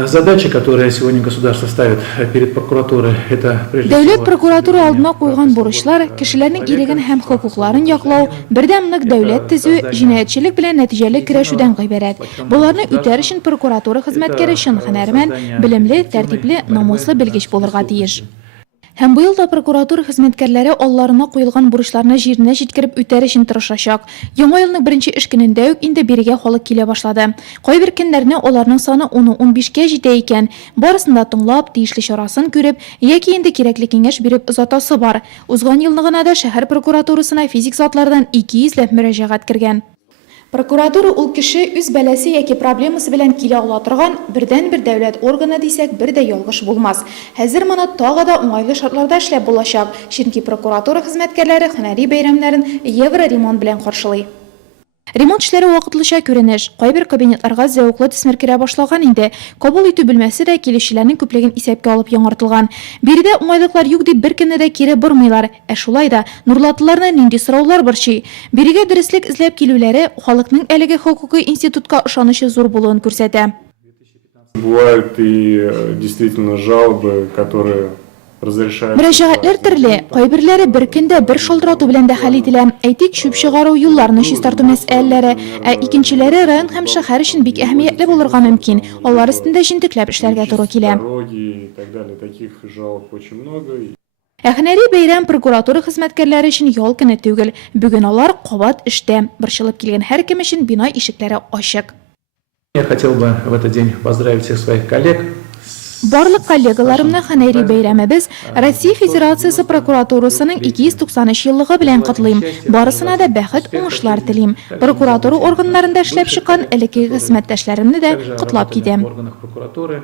Задачи, которые сегодня государство ставит перед прокуратурой, это прежде Дәүләт всего прокуратура алдына қойған бурычлар кешеләрнең иреген һәм хокукларын яклау, бердәмлек дәүләт төзү, җинаятьчелек белән нәтиҗәле көрәшүдән гыйбарәт. Буларны үтәр өчен прокуратура хезмәткәре чын һөнәрмән, белемле, тәртипле, намуслы белгеч булырга тиеш. Һәм быел да прокуратура хезмәткәрләре алларына куелган бурычларны җиренә җиткереп үтәр өчен тырышачак. Яңа елның беренче эш көнендә үк инде бирегә халык килә башлады. Кайбер көннәрне аларның саны 10-15 җитә икән. Барысын да тыңлап, тиешле чарасын күреп, яки инде кирәкле киңәш биреп озатасы бар. Узган елны гына да шәһәр прокуратурасына физик затлардан 200 ләп мөрәҗәгать кергән. Прокуратура ул кеше үз бәләсе яки проблемасы белән килә ала торган бердән-бер дәүләт органы дисәк, бер дә ялгыш булмас. Хәзер моны тагы да уңайлы шартларда эшләп булачак, чөнки прокуратура хезмәткәрләре һөнәри бәйрәмнәрен евро-ремонт белән каршылый. Ремонт эшләре вакытлыча күренеш, кайбер кабинетларга зәвыклы төсмер керә башлаган инде. Кабул итү бүлмәсе дә килүчеләрнең күплеген исәпкә алып яңартылган. Биредә уңайлыклар юк дип беркемне дә кире бормыйлар. Шулай да Нурлатлыларны нинди сораулар борчый. Бирегә дөрестлек эзләп килүләре халыкның әлеге хокукый институтка ышанычы зур булуын күрсәтә. Бывают и действительно жалобы, которые разрешают. Мөрәҗәгатьләр төрле, кайберләре бер көндә бер шылтырату белән дә хәл ителә. Әйтик, шүп чыгару, юлларны чистарту мәсьәләләре, икенчеләре район һәм шәһәр өчен бик әһәмиятле булырга мөмкин. Алар өстендә җентекләп эшләргә туры килә. Дороги и так далее, таких жалоб очень много. Һөнәри бәйрәм прокуратура хезмәткәрләре өчен ял көне түгел. Бүген алар кабат эштә. Борчылып килгән һәркем өчен бина ишекләре ачык. я хотел бы в этот день поздравить всех своих коллег. Барлык коллегаларымны һөнәри бәйрәмебез Россия Федерациясе прокуратурасының 293 еллыгы белән котлыйм. Барысына да бәхет, уңышлар телим. Прокуратура органнарында эшләп чыккан элекке хезмәттәшләремне дә котлап китәм. В органах прокуратуры.